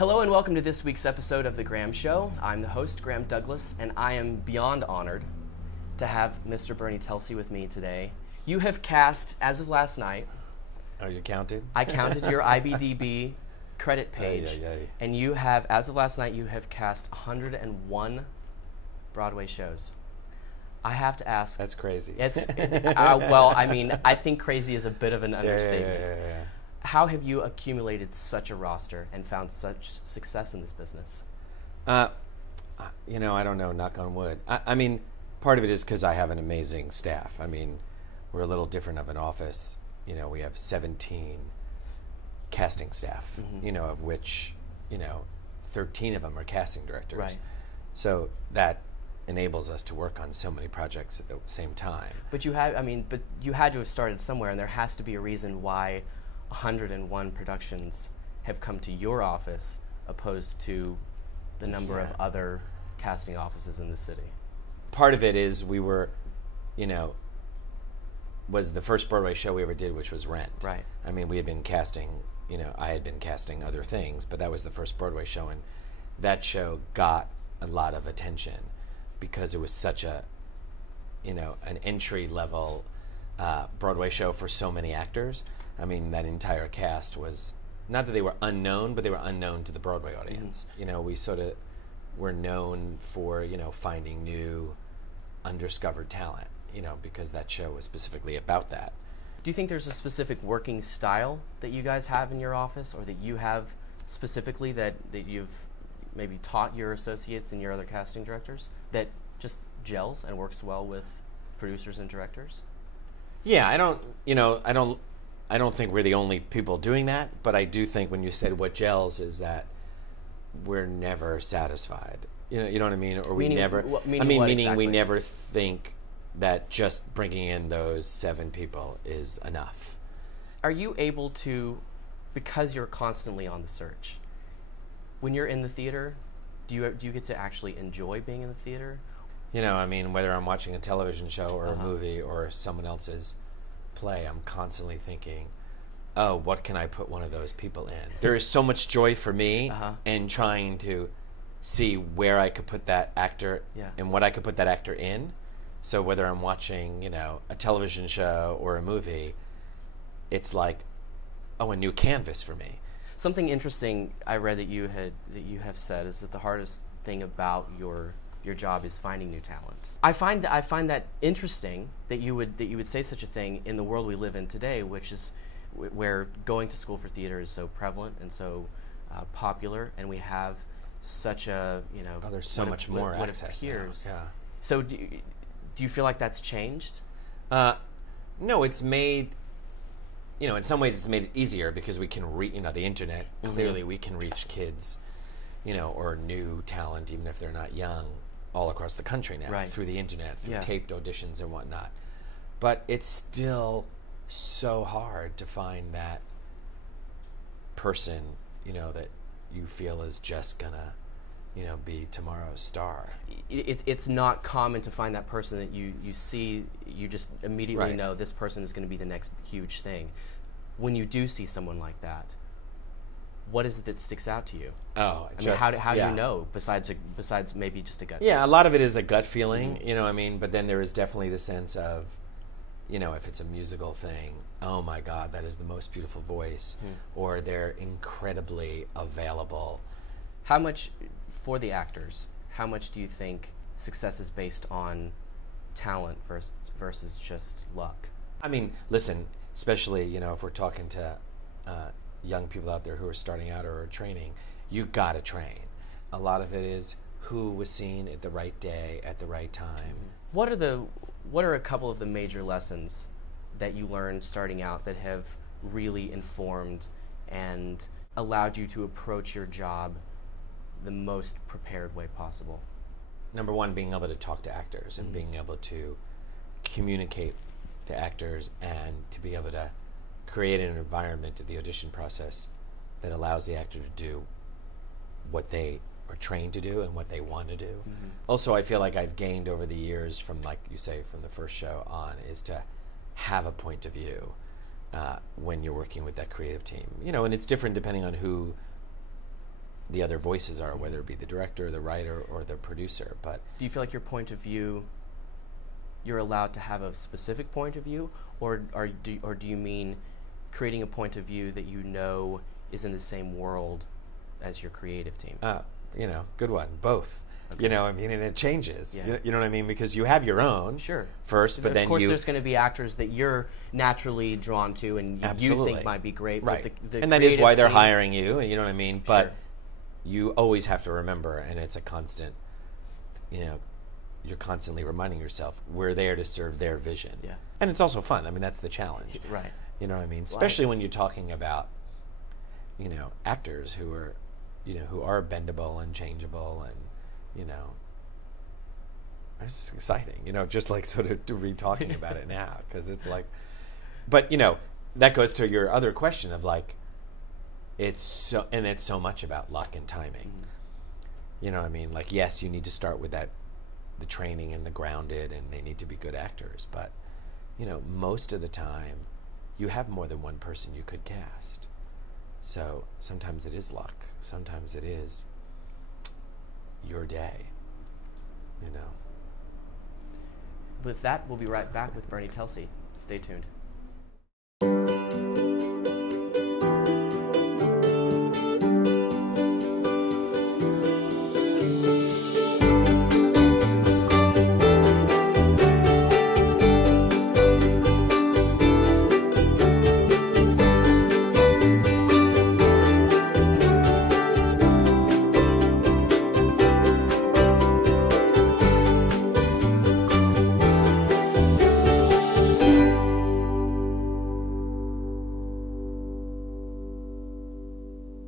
Hello and welcome to this week's episode of The Graham Show. I'm the host, Graham Douglas, and I am beyond honored to have Mr. Bernie Telsey with me today. You have cast, as of last night... Oh, you counted? I counted your IMDb credit page, and you have, as of last night, you have cast 101 Broadway shows. I have to ask... That's crazy. It's well, I mean, I think crazy is a bit of an understatement. Yeah. How have you accumulated such a roster and found such success in this business? You know, I don't know, knock on wood. I mean, part of it is because I have an amazing staff. I mean, we're a little different of an office. You know, we have 17 casting staff, you know, of which, 13 of them are casting directors. Right. So that enables us to work on so many projects at the same time. But you had, but you had to have started somewhere, and there has to be a reason why 101 productions have come to your office opposed to the number of other casting offices in the city. Part of it is we were, was the first Broadway show we ever did, which was Rent. Right. I mean, we had been casting, I had been casting other things, but that was the first Broadway show, and that show got a lot of attention because it was such a, an entry-level Broadway show for so many actors. I mean, that entire cast was, not that they were unknown, but they were unknown to the Broadway audience. We sort of were known for, finding new, undiscovered talent, because that show was specifically about that. Do you think there's a specific working style that you guys have in your office, or that you have specifically that you've maybe taught your associates and your other casting directors that just gels and works well with producers and directors? Yeah, I don't think we're the only people doing that, but I do think when you said what gels is that we're never satisfied. You know what I mean? Or meaning we never think that just bringing in those 7 people is enough. Are you able to, because you're constantly on the search, when you're in the theater, do you get to actually enjoy being in the theater? Whether I'm watching a television show or a movie or someone else's play, I'm constantly thinking, oh, what can I put one of those people in? There is so much joy for me in trying to see where I could put that actor and what I could put that actor in. So whether I'm watching, a television show or a movie, it's like, a new canvas for me. Something interesting I read that you have said is that the hardest thing about your job is finding new talent. I find that interesting that you would say such a thing in the world we live in today, which is where going to school for theater is so prevalent and so popular, and we have such a there's so much more access now. Yeah. So do you feel like that's changed? No, it's made. In some ways, it's made it easier because we can reach. The internet. Clearly, we can reach kids, or new talent, even if they're not young, all across the country now through the internet, through taped auditions and whatnot. But it's still so hard to find that person, that you feel is just gonna, be tomorrow's star. It's not common to find that person that you see, you just immediately know this person is going to be the next huge thing. When you do see someone like that, what is it that sticks out to you? Oh, how do you know, besides maybe just a gut feeling? A lot of it is a gut feeling, but then there is definitely the sense of, if it's a musical thing, oh my God, that is the most beautiful voice, or they're incredibly available. How much, for the actors, how much do you think success is based on talent versus just luck? Listen, especially, if we're talking to young people out there who are starting out or are training, you gotta train. A lot of it is who was seen at the right day at the right time. What are a couple of the major lessons that you learned starting out that have really informed and allowed you to approach your job the most prepared way possible? Number one, being able to talk to actors and being able to communicate to actors and to be able to create an environment at the audition process that allows the actor to do what they are trained to do and what they want to do. Also, I feel like I've gained over the years from, like you say, from the first show on, is to have a point of view when you're working with that creative team. And it's different depending on who the other voices are, whether it be the director, the writer, or the producer. But do you feel like your point of view, you're allowed to have a specific point of view, or do you mean creating a point of view that you know is in the same world as your creative team? You know, good one. Both. Okay. You know, I mean, and it changes. Yeah. You know what I mean? Because you have your own first, but then of course there's going to be actors that you're naturally drawn to and you think might be great. Right. But the and that is why they're team, hiring you. You know what I mean? But Sure. you always have to remember, and it's a constant, you know, you're constantly reminding yourself, we're there to serve their vision. Yeah. And it's also fun. I mean, that's the challenge. Right. You know what I mean? Especially when you're talking about, you know, actors who are, you know, who are bendable and changeable, and, you know, it's exciting, you know, just like sort of to be talking about it now, because it's like, but, you know, that goes to your other question of like, it's so much about luck and timing. You know what I mean? Like, yes, you need to start with that, the training and the grounded, and they need to be good actors, but, you know, most of the time you have more than one person you could cast. So sometimes it is luck, sometimes it is your day, you know. With that, we'll be right back with Bernie Telsey. Stay tuned.